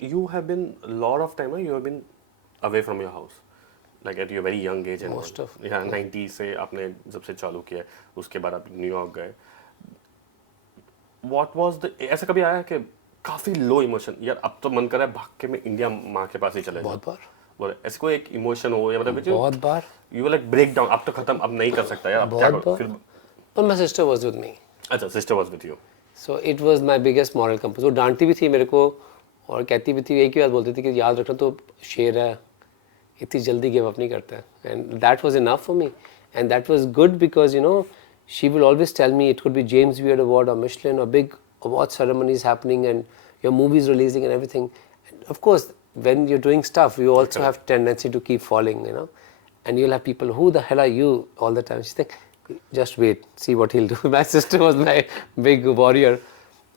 you have been a lot of time, you have been away from your house, like at your very young age. Most of. Yeah, 90 से आपने जब से चालू किया, उसके बाद आप न्यूयॉर्क गए. What was the, ऐसा कभी आया कि काफी लो इमोशन, यार अब तो मन कर रहा है भाग के मैं इंडिया माँ के पास ही चले जाऊं? बहुत बार. बोले ऐसे कोई एक इमोशन हो, या मतलब बहुत बार. यू लाइक ब्रेक डाउन, अब तो खत्म, अब नहीं कर सकता यार, अब क्या करूं फिर? But my sister was with me. अच्छा, sister was with you. So it was my biggest moral compass. वो डांटती भी थी मेरे को और कहती भी थी, एक ही बात बोलती थी कि याद रखना तो शेर है, इतनी जल्दी गिव अप नहीं करता है. And that was enough for me. And that was good because, you know, she will always tell me it could be James Beard Award or Michelin or big award ceremonies happening and your movies releasing and everything. And of course, when you're doing stuff, you also have tendency to keep falling, you know. And you'll have people, who the hell are you, all the time. She's like, just wait, see what he'll do. My sister was my big warrior.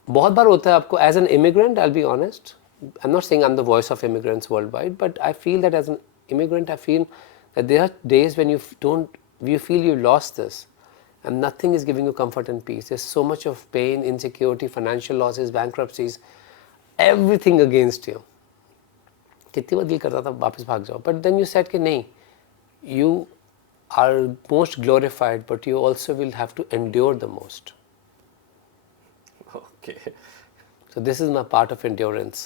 बहुत बार होता है आपको, as an immigrant, I'll be honest. I'm not saying I'm the voice of immigrants worldwide, but I feel that as an immigrant, I feel that there are days when you feel you lost this. And nothing is giving you comfort and peace. There's so much of pain, insecurity, financial losses, bankruptcies, everything against you. कितनी बार दिल करता था वापस भाग जाओ. But then you said कि नहीं, you are most glorified, but you also will have to endure the most. Okay. So this is my part of endurance.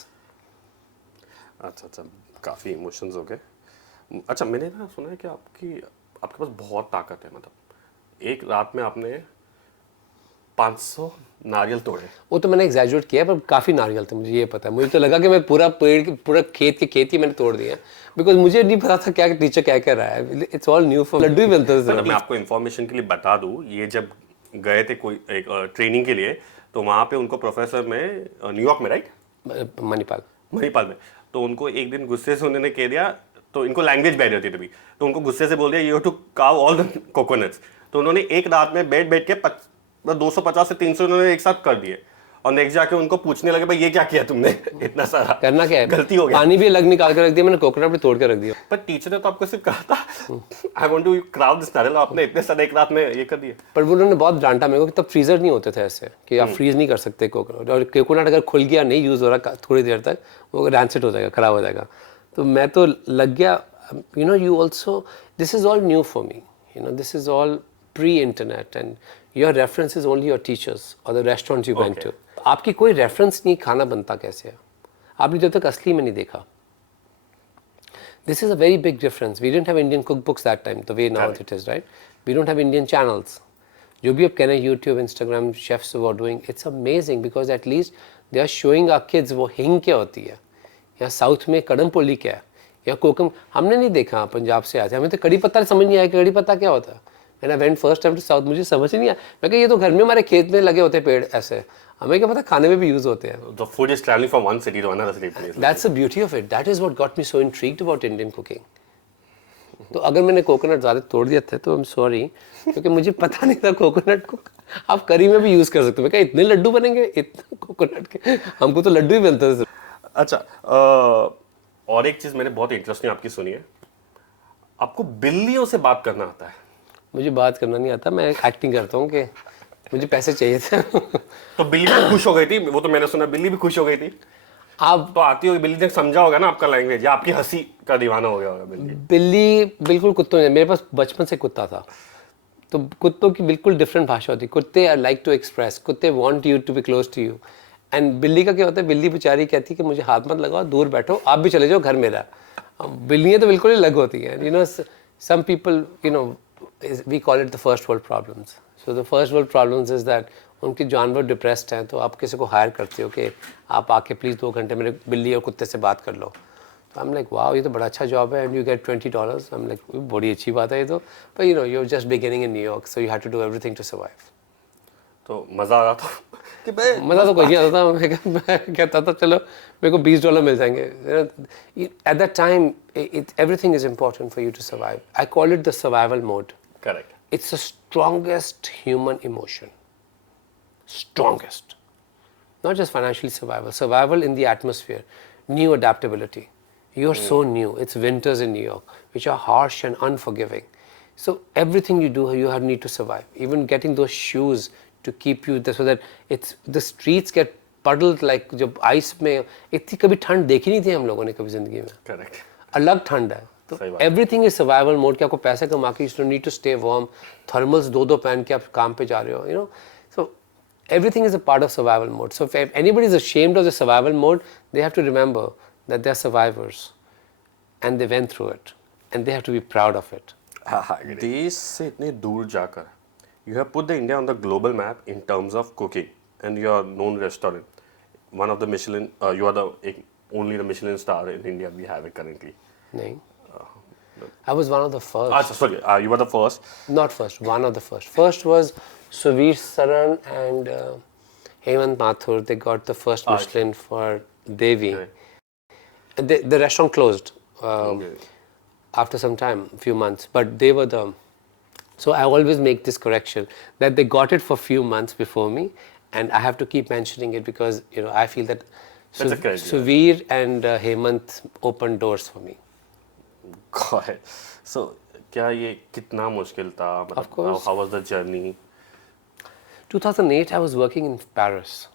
अच्छा, काफी इमोशंस हो गए. अच्छा, मैंने ना सुना है कि आपके पास बहुत ताकत है, मतलब एक रात में आपने 500 नारियल तोड़े. वो तो मैंने एग्जैजुरेट किया, पर काफ़ी नारियल थे, मुझे ये पता है. मुझे तो लगा कि मैं पूरा पेड़, पूरा खेत ही मैंने तोड़ दिया, बिकॉज मुझे नहीं पता था क्या टीचर क्या कह रहा है. It's all new for laddoo ही बनता था. मैं आपको इन्फॉर्मेशन के लिए बता दूं, ये जब गए थे कोई एक ट्रेनिंग के लिए, तो वहाँ पे उनको प्रोफेसर में न्यूयॉर्क में, राइट, मणिपाल में, तो उनको एक दिन गुस्से से उन्होंने कह दिया, तो इनको लैंग्वेज बैरियर थी तभी, तो उनको गुस्से से बोल दिया, यू हैव टू काव ऑल द कोकोनट्स. तो उन्होंने एक रात में बैठ के 250 से 300 उन्होंने एक साथ कर दिए, और नेक्स्ट जाके उनको पूछने लगे, भाई ये क्या किया तुमने, इतना सारा करना क्या है, गलती हो गई. पानी भी अलग निकाल कर रख दिया मैंने, कोकोनट भी तोड़ के रख दिया. पर टीचर ने तो आपको सिर्फ कहा था I want to crowd this नारियल, आपने इतने सारे एक रात में ये कर दिए. पर वो उन्होंने बहुत डांटा मेरे को कि तब फ्रीजर नहीं होते थे ऐसे कि आप फ्रीज नहीं कर सकते कोकोनट, और कोकोनट अगर खुल गया, नहीं यूज़ हो रहा थोड़ी देर तक, वो रैंसिड हो जाएगा, ख़राब हो जाएगा. तो मैं तो लग गया. You know, you also, this is all new for me, you know, this is all pre-internet, and your reference is only your teachers or the restaurants you went to. आपकी कोई reference नहीं, खाना बनता कैसे है, आपने जब तक असली में नहीं देखा. This is a very big difference. We didn't have Indian cookbooks that time, the way now it is, right? We don't have Indian channels. जो भी आप कह रहे हैं, YouTube, Instagram, chefs who are doing, it's amazing because at least they are showing our kids वो हिंग क्या होती है, या साउथ में कड़म पोली क्या है, या कोकम. हमने नहीं देखा, पंजाब से आए थे, हमें तो कड़ी पत्ता समझ नहीं आया कि कड़ी पत्ता क्या होता है. मैंने went first time to south, मुझे समझ नहीं आया. मैं कहा ये तो घर में हमारे खेत में लगे होते पेड़ ऐसे, हमें क्या पता खाने में भी यूज होते हैं. The food is traveling from one city to another city. That's the beauty of it. That is what got me so intrigued about Indian cooking. तो अगर मैंने कोकोनट ज़्यादा तोड़ दिया था तो आई एम सॉरी, क्योंकि मुझे पता नहीं था कोकोनट को आप करी में भी यूज़ कर सकते हो. मैं कहा इतने लड्डू बनेंगे इतने कोकोनट के, हमको तो लड्डू ही बनते थे. अच्छा, और एक चीज़ मैंने बहुत इंटरेस्टिंग आपकी सुनी है, आपको बिल्लियों से बात करना आता है. मुझे बात करना नहीं आता, मैं एक्टिंग करता हूँ कि मुझे पैसे चाहिए थे. तो बिल्ली भी खुश हो गई थी, वो तो मैंने सुना बिल्ली भी खुश हो गई थी. आप तो आती होगी, बिल्ली ने समझा होगा ना आपका लैंग्वेज, या आपकी हंसी का दीवाना हो गया होगा बिल्ली. बिल्ली बिल्कुल कुत्तों ने, मेरे पास बचपन से कुत्ता था, तो कुत्तों की बिल्कुल डिफरेंट भाषा होती है. कुत्ते आर लाइक टू एक्सप्रेस, कुत्ते want you to be close to you. And बिल्ली का क्या होता है, बिल्ली बेचारी कहती है कि मुझे हाथ मत लगाओ, दूर बैठो, आप भी चले जाओ, घर मेरा. बिल्लियाँ तो बिल्कुल ही अलग होती हैं. You know, some people, you know, we call it the first world problems. So the first world problems is that उनके जानवर डिप्रेस्ड हैं, तो आप किसी को हायर करते हो कि आप आके प्लीज़ 2 घंटे मेरे बिल्ली और कुत्ते से बात कर लो. तो आई एम लाइक वाओ, ये तो बड़ा अच्छा जॉब है, and you get $20. I am like बड़ी अच्छी बात है ये तो. पर you know, you are just beginning in New York, so you have to do everything to survive. तो मज़ा आ रहा था कि मज़ा तो कोई नहीं आता था. मैं कहता था चलो मेरे को $20 मिल जाएंगे. At that time everything is important for you to survive. I call it the survival mode. Correct. It's the strongest human emotion. Strongest. Not just financially survival. Survival in the atmosphere. New adaptability. You're so new. It's winters in New York, which are harsh and unforgiving. So everything you do, you need to survive. Even getting those shoes to keep you there so that the streets get puddled like जब ice में इतनी कभी ठंड देखी नहीं थी हम लोगों ने कभी ज़िंदगी में. Correct. अलग ठंड है. तो everything is survival mode कि आपको पैसे कमा के you don't need to stay warm. Thermals दो पहन के आप काम पे जा रहे हो. You know, so everything is a part of survival mode. So if anybody is ashamed of the survival mode, they have to remember that they are survivors, and they went through it, and they have to be proud of it. देश से इतने दूर जाकर you have put the India on the global map in terms of cooking, and you are known restaurant, one of the Michelin. You are only the Michelin star in India we have it currently. नहीं. I was one of the first. Sorry, you were the first. Not first, one of the first. First was Suvir Saran and Hemant Mathur. They got the first Michelin for Devi. Okay. The restaurant closed after some time, a few months. But they were the... So I always make this correction that they got it for a few months before me, and I have to keep mentioning it because I feel that Suvir and Hemant opened doors for me. Got it. So, क्या ये कितना मुश्किल था? Of course. How was the journey? 2008, I was working in Paris,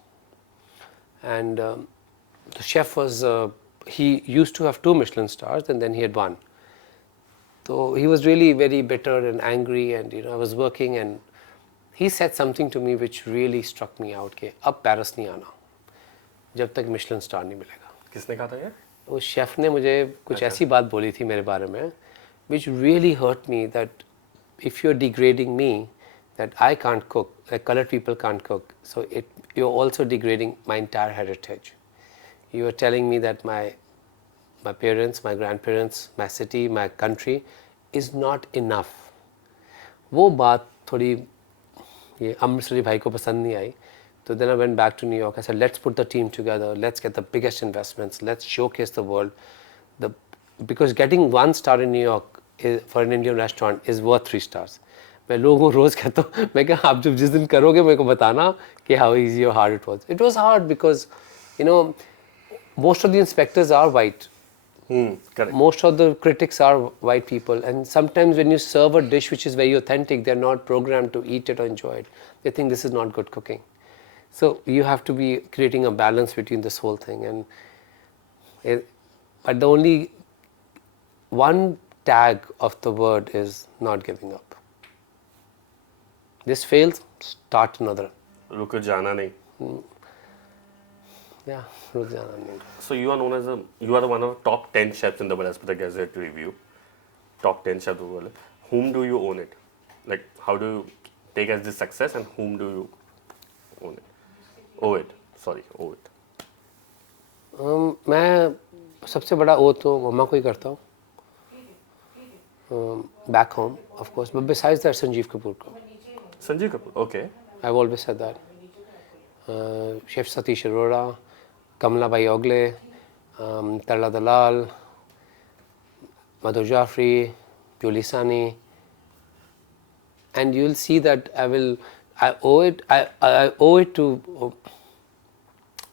and the chef was. He used to have 2 Michelin stars, and then he had 1. So he was really very bitter and angry, and I was working, and he said something to me which really struck me out. कि अब Paris नहीं आना, जब तक Michelin star नहीं मिलेगा. किसने कहा था ये? उस शेफ ने मुझे कुछ ऐसी बात बोली थी मेरे बारे में, which really hurt me, that if you're degrading me, that I can't cook, like colored people can't cook, so you're also degrading my entire heritage. You are telling me that my parents, my grandparents, my city, my country is not enough. वो बात थोड़ी ये अमृतसरी भाई को पसंद नहीं आई. So then I went back to New York. I said, let's put the team together. Let's get the biggest investments. Let's showcase the world. Because getting 1 star in New York for an Indian restaurant is worth 3 stars. मैं लोगों को रोज कहता हूँ, मैं कहा आप जब जिस दिन करोगे मेरे को बताना कि how easy or hard it was. It was hard because, most of the inspectors are white. Correct. Most of the critics are white people, and sometimes when you serve a dish which is very authentic, they're not programmed to eat it or enjoy it. They think this is not good cooking. So you have to be creating a balance between this whole thing, but the only one tag of the word is not giving up. This fails, start another. रुक जाना नहीं. Yeah, रुक जाना नहीं. So you are known as you are one of the top 10 chefs in the world as per the Gazette review. Top 10 chefs in the world. Whom do you own it? Like, how do you take as this success, and whom do you own it? Owe it. मैं सबसे बड़ा ओ तो मम्मा को ही करता हूँ. Back home, of course, but besides that, Sanjeev Kapoor ko. Sanjeev Kapoor, okay. I've always said that. Chef Satish Arora, Kamla Bai Ogle, Tarla Dalal, Madhu Jaffrey, Julie Sani, and you'll see that I owe it to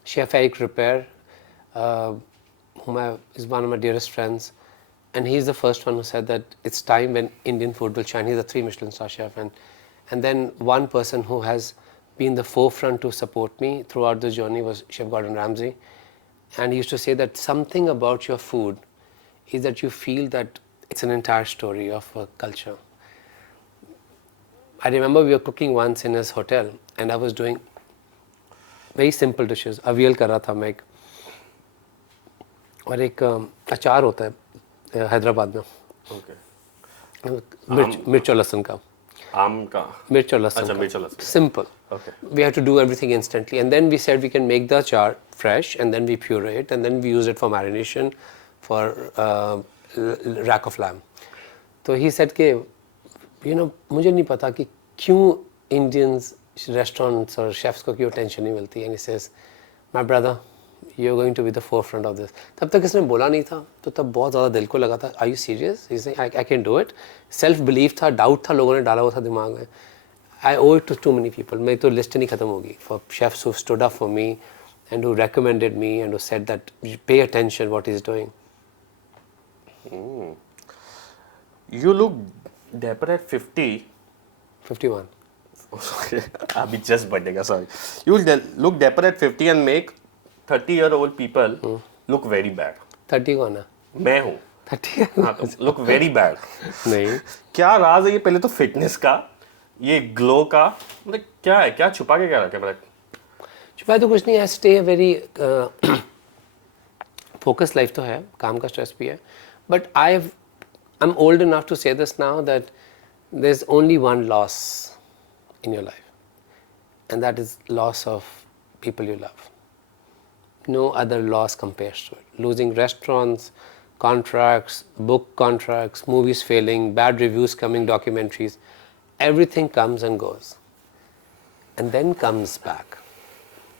Chef Eric Repair, whom is one of my dearest friends, and he's the first one who said that it's time when Indian food will shine. He's a 3 Michelin star chef, and then one person who has been the forefront to support me throughout the journey was Chef Gordon Ramsay, and he used to say that something about your food is that you feel that it's an entire story of a culture. I remember we were cooking once in his hotel, and I was doing very simple dishes. Aviyal कर रहा था मैं और एक अचार होता है हैदराबाद में. Okay. मिर्च और लहसुन का. आम का. मिर्च और लहसुन. अच्छा, मिर्च और लहसुन. Simple. Okay. We had to do everything instantly, and then we said we can make the achar fresh, and then we puree it, and then we use it for marination, for rack of lamb. So he said कि मुझे नहीं पता कि क्यों Indians restaurants or chefs को क्यों attention नहीं मिलती, and he says, my brother, you're going to be the forefront of this. तब तक इसने बोला नहीं था, तो तब बहुत ज़्यादा दिल को लगा था. Are you serious? He's saying I can do it. Self belief था, doubt था, लोगों ने डाला हुआ था दिमाग में. I owe it to too many people. मेरी तो लिस्ट नहीं खत्म होगी. For chefs who stood up for me and who recommended me and who said that pay attention what he's doing. You look dapper at 50. 51. अभी just birthday का sorry. You look dapper at 50 and make 30-year-old people look very bad. 30 कौन है? मैं हूँ. 30 हाँ तो look very bad. नहीं. क्या राज है ये? पहले तो फिटनेस का, ये ग्लो का, मतलब क्या है? क्या छुपा के क्या रखा है? छुपा तो कुछ नहीं है. स्टे वेरी फोकस लाइफ तो है, काम का स्ट्रेस भी है. But I am old enough to say this now that there is only one loss in your life, and that is loss of people you love. No other loss compares to it. Losing restaurants, contracts, book contracts, movies failing, bad reviews coming, documentaries, everything comes and goes and then comes back.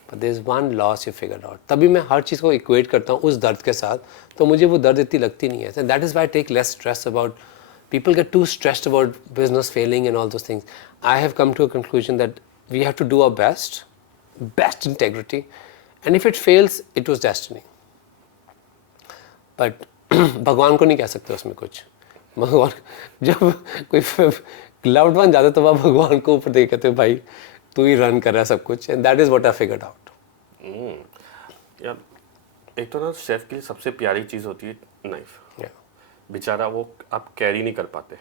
But there is one loss you figured out. तभी मैं हर चीज़ को equate करता हूँ उस दर्द के साथ, तो मुझे वो दर्द इतनी लगती नहीं है. And that is why I take less stress about. People get too stressed about business failing and all those things. I have come to a conclusion that we have to do our best integrity, and if it fails, it was destiny. But भगवान को नहीं कह सकते उसमें कुछ. भगवान जब कोई loved one जाता तो वह भगवान को ऊपर देख कहते हो भाई तू ही रन कर रहा है सब कुछ. And that is what I figured out. यार एक तो ना शेफ के लिए सबसे प्यारी चीज़ होती है नाइफ. बेचारा वो आप कैरी नहीं कर पाते.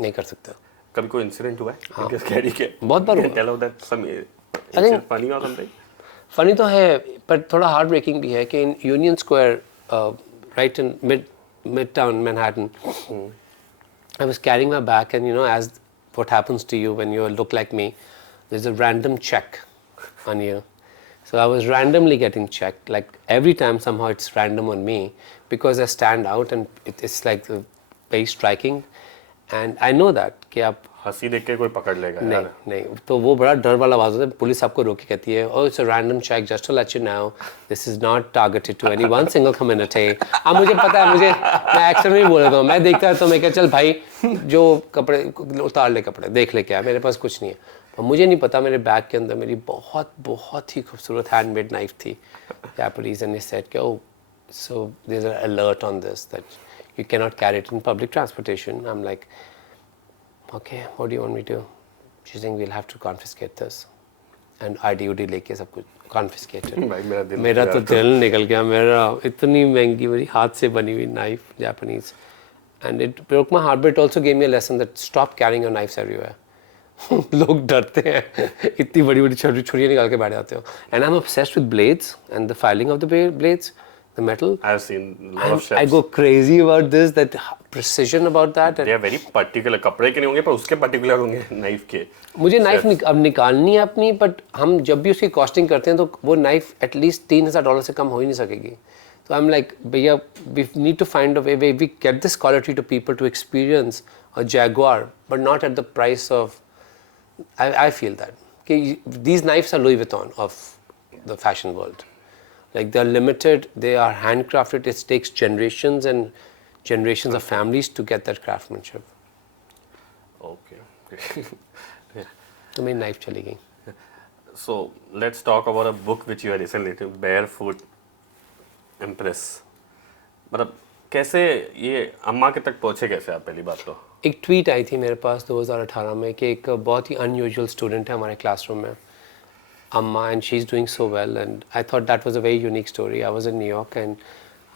नहीं कर सकते. कभी कोई इंसिडेंट हुआ है? हाँ. कैरी के बहुत बार हुआ. Tell that some incident funny और समथिंग. फनी तो है पर थोड़ा हार्ट ब्रेकिंग भी है कि in Union Square right in midtown Manhattan I was carrying my bag and you know as what happens to you when you look like me there is a random check on you. So I was randomly getting checked, like every time somehow it's random on me because I stand out and it's like very striking and I know that कि आप हंसी देख के कोई पकड़ लेगा. नहीं तो वो बड़ा डर वाला आवाज़ होता है. पुलिस आपको रोक के कहती है oh it's a random check just to let you know this is not targeted to any one single community. अब मुझे पता है, मैं एक्शन में ही बोल रहा हूँ. मैं देखता तो मैं क्या चल भाई जो कपड़े उतार ले, कपड़े देख ले, क्या मेरे पास कुछ नहीं है. और मुझे नहीं पता मेरे बैग के अंदर मेरी बहुत ही खूबसूरत हैंडमेड नाइफ थी जापानीज. एंड इट सेड कि oh so there is a alert on this that you can not carry it in public transportation. I am like okay what do you want me to. She saying we will have to confiscate this and ID लेके सब कुछ confiscated. मेरा तो दिल निकल गया. मेरा इतनी महंगी मेरी हाथ से बनी हुई knife Japanese and it broke my heart. But it also gave me a lesson that stop carrying your knifes everywhere. लोग डरते हैं इतनी बड़ी बड़ी छुरियाँ निकाल के बैठ जाते हो. And I am obsessed with blades and the filing of the blades, the metal. I have seen lot of chefs. I go crazy about this, that precision about that. They are very particular. कपड़े के नहीं होंगे पर उसके particular होंगे knife के. मुझे knife अब निकालनी है अपनी, बट हम जब भी उसकी कॉस्टिंग करते हैं तो वो नाइफ एटलीस्ट $3,000 से कम हो ही नहीं सकेगी. तो आई एम लाइक भैया we need to find a way we get this quality to people to experience a Jaguar but not at the price of. I feel that these knives are Louis Vuitton of the fashion world. Like they're limited, they are handcrafted. It takes generations and generations of families to get that craftsmanship. Okay. तो मेरी knife चली गई. So let's talk about a book which you had recently written, Barefoot Empress. मतलब कैसे ये अम्मा के तक पहुँचे कैसे आप? पहली बात तो एक ट्वीट आई थी मेरे पास 2018 में कि एक बहुत ही अनयूजुअल स्टूडेंट है हमारे क्लासरूम में, Amma, and she is doing so well. And I thought that was a very unique story. I was in New York and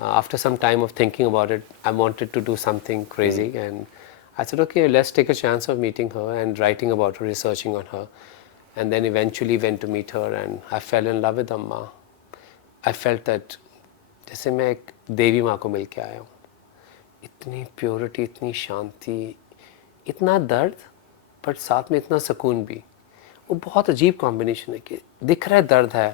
after some time of thinking about it I wanted to do something crazy and I said okay let's take a chance of meeting her and writing about her, researching on her. And then eventually went to meet her and I fell in love with Amma. I felt that जैसे मैं एक देवी माँ को मिल के आया हूँ. इतनी purity, इतनी शांति, इतना दर्द, बट साथ में इतना सुकून भी. वो बहुत अजीब कॉम्बिनेशन है कि दिख रहा है दर्द है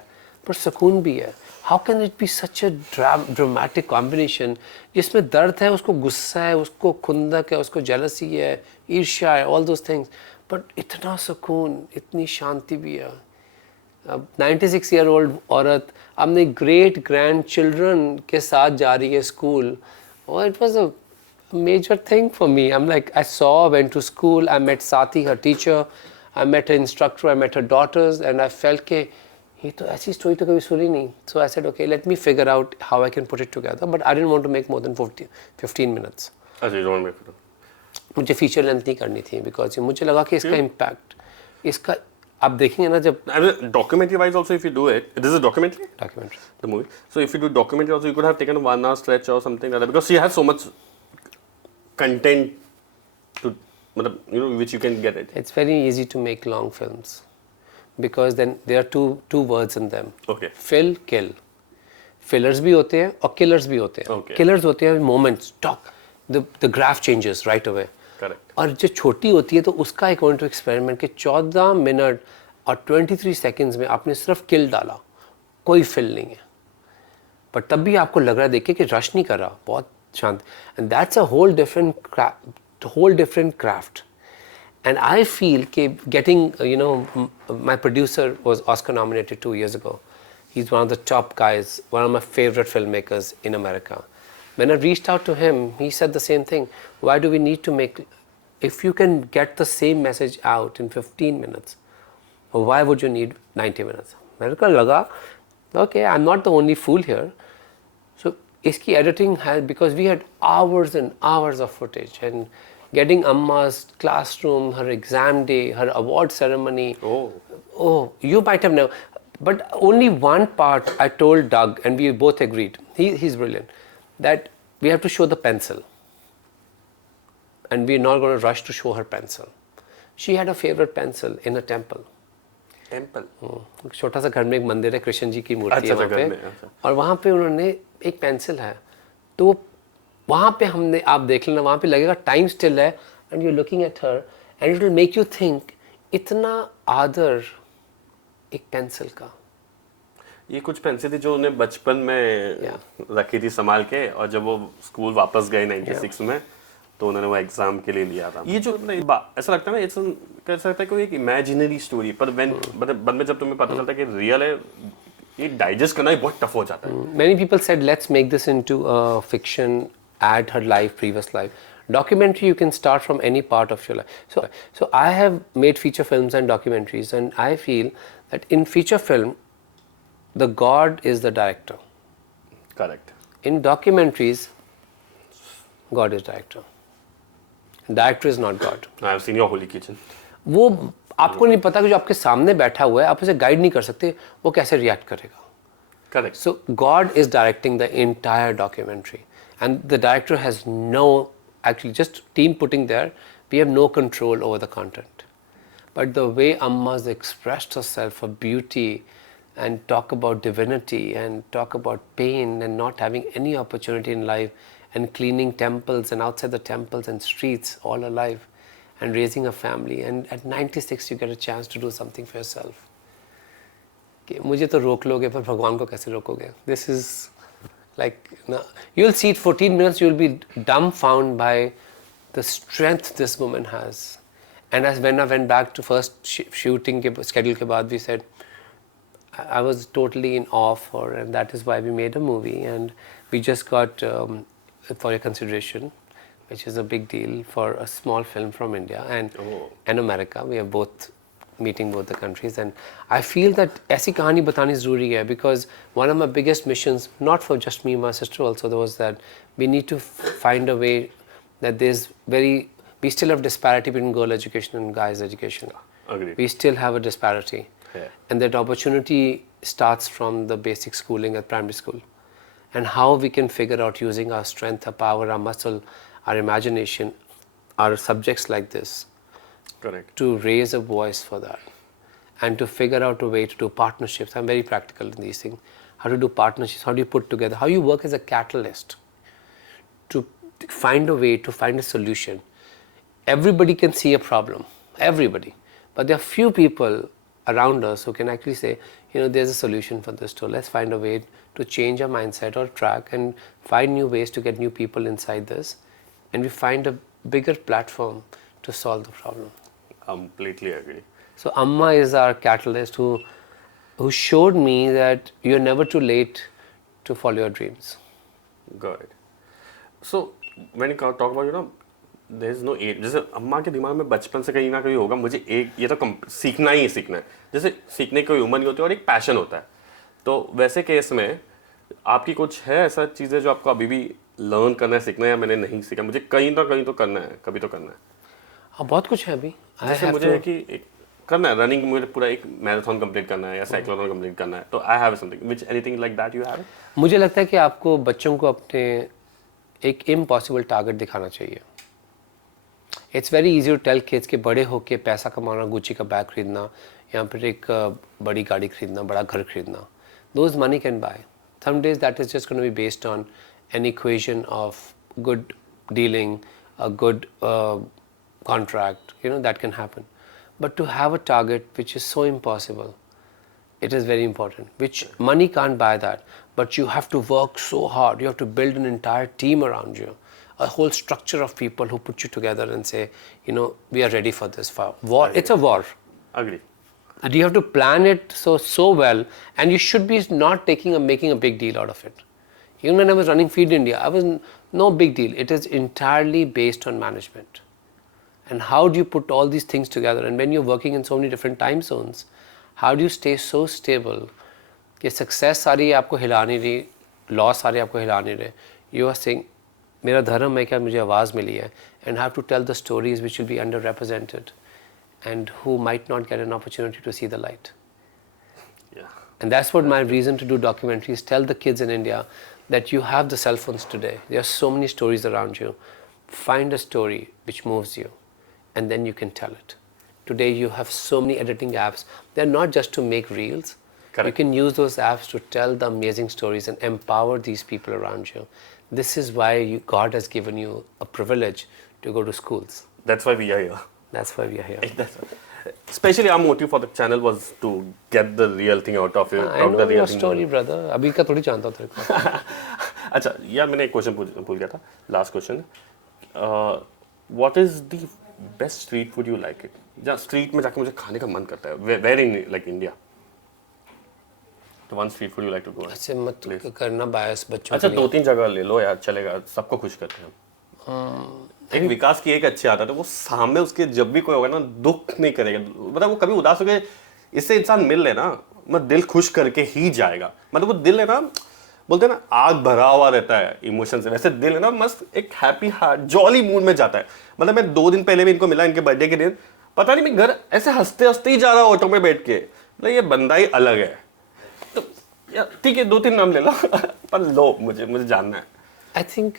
पर सुकून भी है. How can it be such a dramatic combination जिसमें दर्द है, उसको गुस्सा है, उसको खुंदक है, उसको जेलसी है, ईर्ष्या है, ऑल दोज थिंग्स, बट इतना सुकून, इतनी शांति भी है. अब 96 ईयर ओल्ड औरत अपने ग्रेट ग्रैंड चिल्ड्रन के साथ जा रही है school. Oh, it was a major thing for me. I'm like, I went to school, I met Sati, her teacher, I met her instructor, I met her daughters, and I felt कि ये तो ऐसी story तो कभी सुनी नहीं. So I said, okay, let me figure out how I can put it together. But I didn't want to make more than 15 minutes. अच्छा, you don't make it. मुझे फीचर लेंथ नहीं करनी थी because मुझे लगा कि इसका इम्पैक्ट, इसका आप देखेंगे ना जब documentary wise also if you do it, this is a documentary, documentary the movie. So if you do documentary also, you could have taken a 1 hour stretch or something like that, because she has so much content to, which you can get it. It's very easy to make long films because then there are two words in them. Okay. Fill, kill. Fillers भी होते हैं और killers भी होते हैं. Okay. Killers होते हैं moments, talk, the graph changes right away. Correct. और जो छोटी होती है तो उसका एक टू एक्सपेरिमेंट के 14 मिनट और 23 सेकंड्स में आपने सिर्फ किल डाला, कोई फिल नहीं है, पर तब भी आपको लग रहा है देखिए कि रश नहीं कर रहा, बहुत शांत. And that's a whole different craft. And I feel that getting, my producer was Oscar nominated 2 years ago. He's one of the top guys, one of my favorite filmmakers in America. When I reached out to him, he said the same thing. Why do we need to make, if you can get the same message out in 15 minutes, why would you need 90 minutes? मेरे को लगा, okay, I'm not the only fool here. So, इसकी editing had, because we had hours and hours of footage, and getting Amma's classroom, her exam day, her award ceremony. Oh, you might have known. But only one part I told Doug, and we both agreed, he's brilliant, that we have to show the pencil. And we're not going to rush to show her pencil. She had a favorite pencil in a temple. Temple? छोटा सा घर में एक मंदिर है, कृष्ण जी की मूर्ति है वहाँ पे, और वहाँ पे उन्होंने एक पेंसिल है, तो वहाँ पे हमने, आप देख लेना, वहाँ पे लगेगा टाइम स्टिल है, and you looking at her and it will make you think इतना आदर एक पेंसिल का. ये कुछ पेंसिल थी जो उन्हें बचपन में रखी थी संभाल के, और जब वो स्कूल वापस गए 96 में तो उन्होंने वो एग्जाम के लिए लिया था. ये जो ऐसा लगता है ना, कैसा लगता है कोई एक इमेजिनरी स्टोरी, पर बाद में जब तुम्हें पता चलता है कि रियल है, ये डाइजेस्ट करना ही बहुत टफ हो जाता है. Many people said let's make this into a fiction, add her life, previous life. Documentary, you can start from any part of your life. So I have made feature films and documentaries, and I feel that in feature film, the God is the director. Correct. In documentaries, God is director. Director is not God. I have seen your holy kitchen. वो आपको नहीं पता कि जो आपके सामने बैठा हुआ है, आप उसे गाइड नहीं कर सकते, वो कैसे रिएक्ट करेगा. Correct. So God is directing the entire documentary, and the director has no, actually just team putting there, we have no control over the content. But the way Amma's expressed herself, her beauty, and talk about divinity, and talk about pain, and not having any opportunity in life, and cleaning temples and outside the temples and streets all alive, and raising a family, and at 96 you get a chance to do something for yourself. कि मुझे तो रोक लोगे पर भगवान को कैसे रोकोगे. This is like, you'll see it 14 minutes, you'll be dumbfounded by the strength this woman has. And as when I went back to first shooting के schedule के बाद, we said I was totally in awe of her, and that is why we made a movie, and we just got for your consideration, which is a big deal for a small film from India and America. We are both meeting both the countries, and I feel that ऐसी कहानी बतानी ज़रूरी है, because one of my biggest missions, not for just me, my sister also, there was that we need to find a way that we still have disparity between girl education and guys education. Agreed. We still have a disparity. Yeah. And that opportunity starts from the basic schooling at primary school, and how we can figure out using our strength, our power, our muscle, our imagination, our subjects like this. Correct. To raise a voice for that, and to figure out a way to do partnerships. I'm very practical in these things. How to do partnerships, how do you put together, how you work as a catalyst to find a way, to find a solution. Everybody can see a problem, everybody, but there are few people around us who can actually say, there's a solution for this too. Let's find a way to change our mindset or track and find new ways to get new people inside this, and we find a bigger platform to solve the problem. Completely agree. So Amma is our catalyst who showed me that you're never too late to follow your dreams. Got it. So when you talk about, there is no age. जैसे अम्मा के दिमाग में बचपन से कहीं ना कहीं होगा, मुझे ये तो सीखना ही सीखना है. जैसे सीखने की कोई उम्र नहीं होती और एक पैशन होता है. तो वैसे केस में आपकी कुछ है ऐसा चीज़ें जो आपको अभी भी लर्न करना है, सीखना है, या मैंने नहीं सीखा, मुझे कहीं ना कहीं तो करना है, कभी तो करना है. हाँ, बहुत कुछ है अभी. जैसे मुझे है कि करना है रनिंग, मुझे पूरा एक मैराथन कंप्लीट करना है या साइक्लोथॉन कंप्लीट करना है, तो I have something which anything like that you have? मुझे लगता है कि आपको बच्चों को अपने एक इम्पॉसिबल टारगेट दिखाना चाहिए. It's very easy to tell kids कि बड़े होके पैसा कमाना, गुच्ची का बैग खरीदना या फिर एक बड़ी गाड़ी खरीदना, बड़ा घर खरीदना, those money can buy. Some days that is just going to be based on an equation of good dealing, a good contract, that can happen. But to have a target which is so impossible, it is very important, which money can't buy that. But you have to work so hard. You have to build an entire team around you, a whole structure of people who put you together and say, we are ready for this war. It's a war. Agree. And you have to plan it so well, and you should be not making a big deal out of it. Even when I was running Feed India, I was no big deal. It is entirely based on management. And how do you put all these things together? And when you're working in so many different time zones, how do you stay so stable कि success सारी आपको हिला नहीं रही, loss सारी आपको हिला नहीं रहे. You are saying, मेरा धर्म है क्या मुझे आवाज़ मिली है, and have to tell the stories which will be underrepresented and who might not get an opportunity to see the light. Yeah. And that's what my reason to do documentaries, tell the kids in India that you have the cell phones today. There are so many stories around you. Find a story which moves you, and then you can tell it. Today you have so many editing apps. They're not just to make reels. Correct. You can use those apps to tell the amazing stories and empower these people around you. This is why God has given you a privilege to go to schools. That's why we are here. That's why we are here. Especially our motive for the channel was to get the real thing out of you. I know your story, brother. अभी का थोड़ी जानता हूँ तेरे को. अच्छा, यार मैंने एक क्वेश्चन भूल गया था. Last question. What is the best street food you like it? जहाँ स्ट्रीट में जाके मुझे खाने का मन करता है. Where in like India? The one street food you like to go? ऐसे मत करना bias बच्चों. अच्छा, 2-3 जगह ले लो यार, चलेगा. सबको खुश करते हैं. एक विकास की एक अच्छी आदत है, वो सामने उसके जब भी कोई होगा ना, दुख नहीं करेगा. मतलब वो कभी उदास हो गए, इससे इंसान मिल लेना, मतलब दिल खुश करके ही जाएगा. मतलब वो दिल है ना, बोलते हैं ना, आग भरा हुआ रहता है इमोशन से, वैसे दिल है ना मस्त एक हैप्पी हार्ट जॉली मूड में जाता है. मतलब मैं 2 दिन पहले भी इनको मिला, इनके बर्थडे के दिन, पता नहीं मैं घर ऐसे हंसते हंसते ही जा रहा ऑटो में बैठ के. मतलब ये बंदा ही अलग है. तो ठीक है, 2-3 नाम ले लो पर लो, मुझे जानना है. I think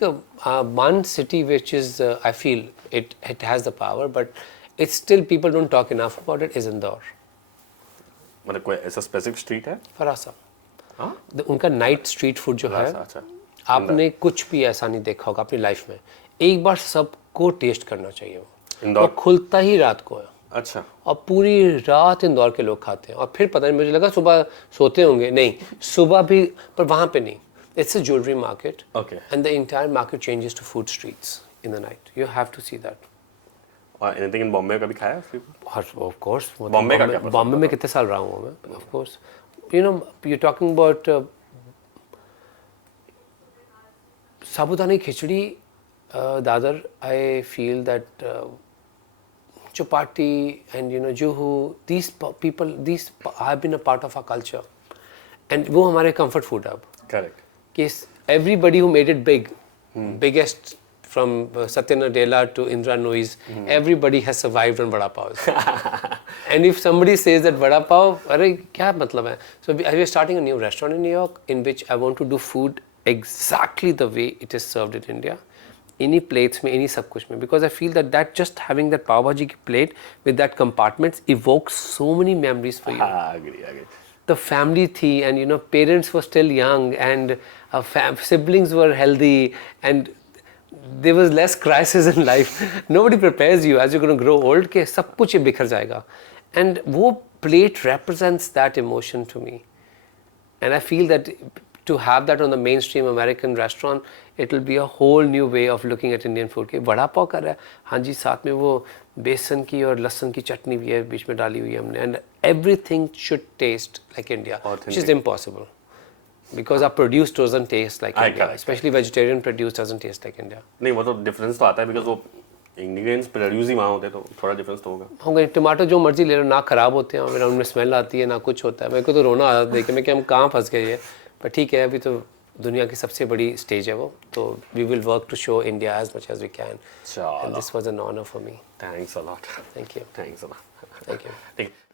one city which is, I feel it has the power, but it's still people don't talk enough about it, is Indore. मतलब कोई ऐसा स्पेसिफिक स्ट्रीट है? फरासा. उनका नाइट स्ट्रीट फूड जो है, आपने कुछ भी ऐसा नहीं देखा होगा अपनी लाइफ में. एक बार सबको टेस्ट करना चाहिए. वो खुलता ही रात को है. अच्छा. और पूरी रात इंदौर के लोग खाते हैं. और फिर पता नहीं, मुझे लगा सुबह सोते होंगे, नहीं सुबह भी, पर वहाँ पे नहीं. It's a jewelry market. Okay. And the entire market changes to food streets in the night. You have to see that. Anything in Bombay कभी खाया? Of course. Bombay का क्या पसंद? Bombay में कितने साल रहा हूँ मैं? Of course. You're talking about साबूदानी khichdi, Dadar. I feel that chapati and juhu, these people, these have been a part of our culture. And वो हमारे comfort food अब. Correct. Everybody who made it big, biggest from Satya Nadella to Indra Nooyi's, everybody has survived on vada pav. And if somebody says that vada pav, अरे क्या मतलब है? So we are starting a new restaurant in New York in which I want to do food exactly the way it is served in India. Any plates में, any सब कुछ में, because I feel that just having that pav bhaji plate with that compartments evokes so many memories for you. Agree. The family thing, and parents were still young, and siblings were healthy, and there was less crisis in life. Nobody prepares you as you're going to grow old कि सब कुछ बिखर जाएगा. And वो plate represents that emotion to me. And I feel that to have that on the mainstream American restaurant, it will be a whole new way of looking at Indian food. कि वड़ा पाव कर रहा है, हाँ जी, साथ में वो बेसन की और लहसुन की चटनी भी है, बीच में डाली हुई है हमने. And everything should taste like India, which is impossible. Because our produce doesn't taste like India, especially vegetarian produce doesn't taste like India. नहीं, वो तो डिफरेंस तो आता है, because वो इंग्रेडिएंट्स प्रोड्यूस ही वहाँ होते हैं, तो थोड़ा डिफरेंस तो होगा. होंगे. टमाटो जो मर्जी ले लो, ना खराब होते हैं, मेरा उनमें स्मेल आती है, ना कुछ होता है. मेरे को तो रोना आता है देख के मैं कि हम कहाँ फंस गए ये. पर ठीक है, अभी तो दुनिया की सबसे बड़ी स्टेज है वो, तो we will work to show India as much as we can. And this was an honour for me. Thanks a lot. Thank you. Thanks a lot. Thank you. ठीक है।